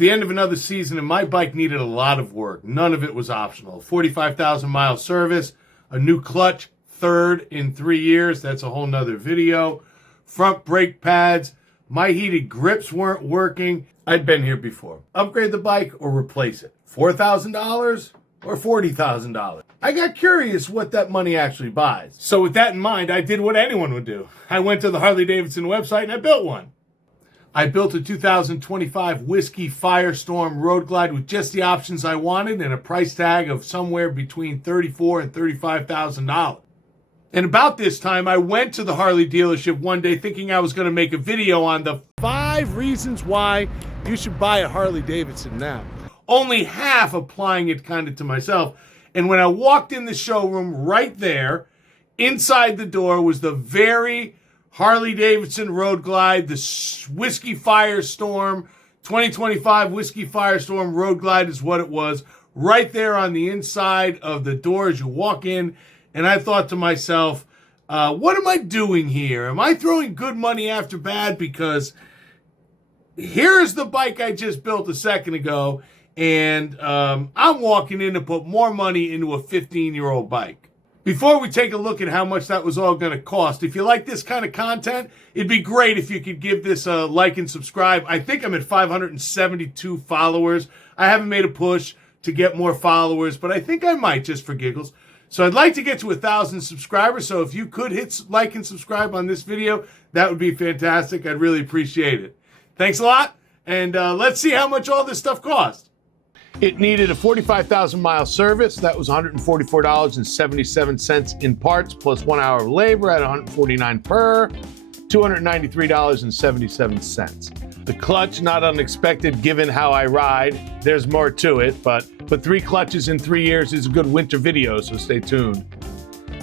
the end of another season and my bike needed a lot of work. None of it was optional. 45,000 mile service, a new clutch, third in 3 years. That's a whole nother video. Front brake pads. My heated grips weren't working. I'd been here before. Upgrade the bike or replace it. $4,000 or $40,000. I got curious what that money actually buys. So with that in mind, I did what anyone would do. I went to the Harley-Davidson website and I built one. I built a 2025 Whiskey Firestorm Road Glide with just the options I wanted and a price tag of somewhere between $34,000 and $35,000. And about this time, I went to the Harley dealership one day thinking I was going to make a video on the 5 reasons why you should buy a Harley-Davidson now. Only half applying it kind of to myself. And when I walked in the showroom right there, inside the door was the very Harley-Davidson Road Glide, the Whiskey Firestorm, 2025 Whiskey Firestorm Road Glide is what it was, right there on the inside of the door as you walk in. And I thought to myself, what am I doing here? Am I throwing good money after bad? Because here's the bike I just built a second ago, and I'm walking in to put more money into a 15-year-old bike. Before we take a look at how much that was all going to cost, if you like this kind of content, it'd be great if you could give this a like and subscribe. I think I'm at 572 followers. I haven't made a push to get more followers, but I think I might just for giggles. So I'd like to get to 1,000 subscribers. So if you could hit like and subscribe on this video, that would be fantastic. I'd really appreciate it. Thanks a lot. And let's see how much all this stuff cost. It needed a 45,000 mile service. That was $144.77 in parts, plus 1 hour of labor at $149 per, $293.77. The clutch, not unexpected given how I ride. There's more to it, but 3 clutches in 3 years is a good winter video, so stay tuned.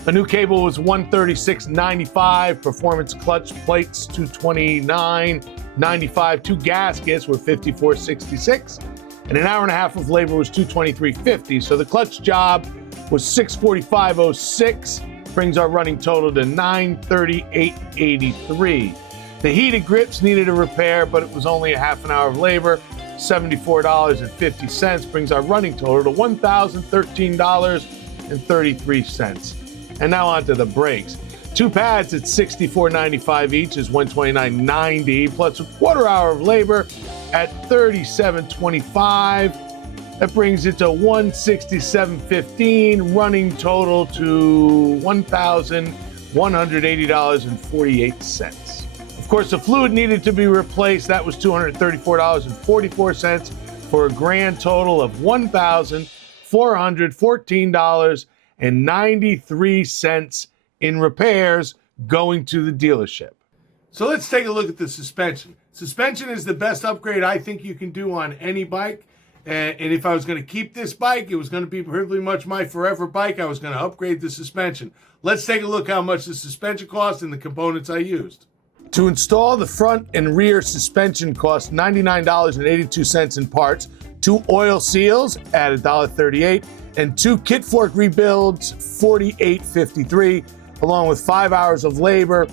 A new cable was $136.95. Performance clutch plates, $229.95. 2 gaskets were $54.66. And an hour and a half of labor was $223.50. So the clutch job was $645.06, brings our running total to $938.83. The heated grips needed a repair, but it was only a half an hour of labor, $74.50, brings our running total to $1,013.33. And now on to the brakes. 2 pads at $64.95 each is $129.90, plus a quarter hour of labor at $37.25. That brings it to $167.15, running total to $1,180.48. Of course, the fluid needed to be replaced. That was $234.44 for a grand total of $1,414.93 in repairs going to the dealership. So let's take a look at the suspension. Suspension is the best upgrade I think you can do on any bike. And if I was going to keep this bike, it was going to be pretty much my forever bike. I was going to upgrade the suspension. Let's take a look how much the suspension cost and the components I used. To install the front and rear suspension cost $99.82 in parts, 2 oil seals at $1.38, and 2 kit fork rebuilds, $48.53, along with 5 hours of labor,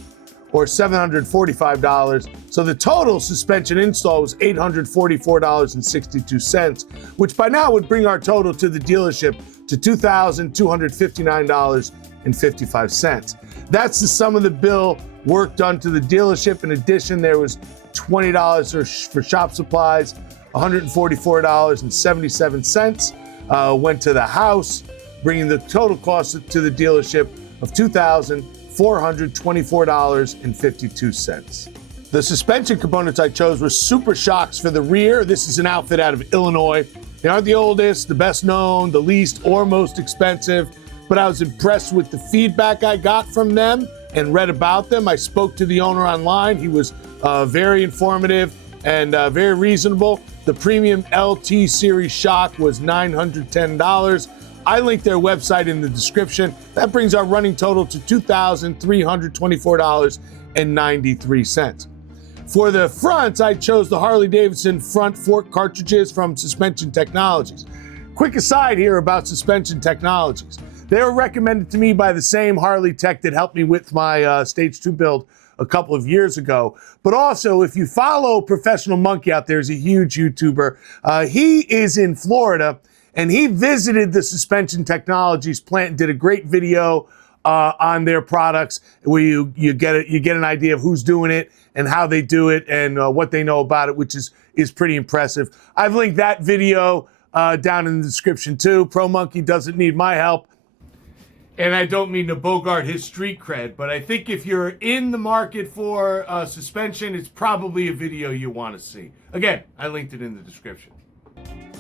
or $745. So the total suspension install was $844.62, which by now would bring our total to the dealership to $2,259.55. That's the sum of the bill, work done to the dealership. In addition, there was $20 for shop supplies, $144.77 went to the house, bringing the total cost to the dealership of $2,424.52. The suspension components I chose were Super Shox for the rear. This is an outfit out of Illinois. They aren't the oldest, the best known, the least or most expensive, but I was impressed with the feedback I got from them and read about them. I spoke to the owner online. He was very informative and very reasonable. The premium LT series shock was $910. I linked their website in the description. That brings our running total to $2,324.93. For the fronts, I chose the Harley-Davidson front fork cartridges from Suspension Technologies. Quick aside here about Suspension Technologies. They were recommended to me by the same Harley tech that helped me with my Stage 2 build a couple of years ago. But also, if you follow Professional Monkey out there, he's a huge YouTuber. He is in Florida, and he visited the Suspension Technologies plant and did a great video on their products where you get an idea of who's doing it and how they do it and what they know about it, which is pretty impressive. I've linked that video down in the description too. Pro Monkey doesn't need my help. And I don't mean to bogart his street cred, but I think if you're in the market for suspension, it's probably a video you want to see. Again, I linked it in the description.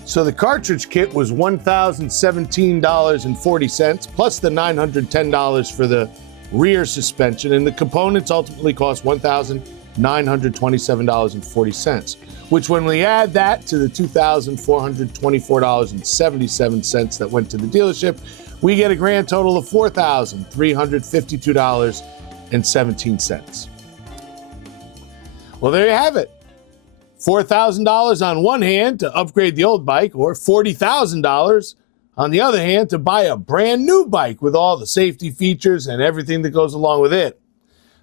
So the cartridge kit was $1,017.40 plus the $910 for the rear suspension, and the components ultimately cost $1,927.40, which when we add that to the $2,424.77 that went to the dealership, we get a grand total of $4,352.17. Well, there you have it. $4,000 on one hand to upgrade the old bike, or $40,000 on the other hand to buy a brand new bike with all the safety features and everything that goes along with it.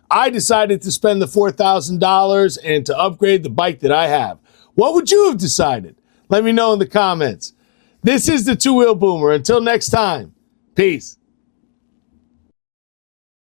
I decided to spend the $4,000 and to upgrade the bike that I have. What would you have decided? Let me know in the comments. This is the Two Wheel Boomer. Until next time, peace.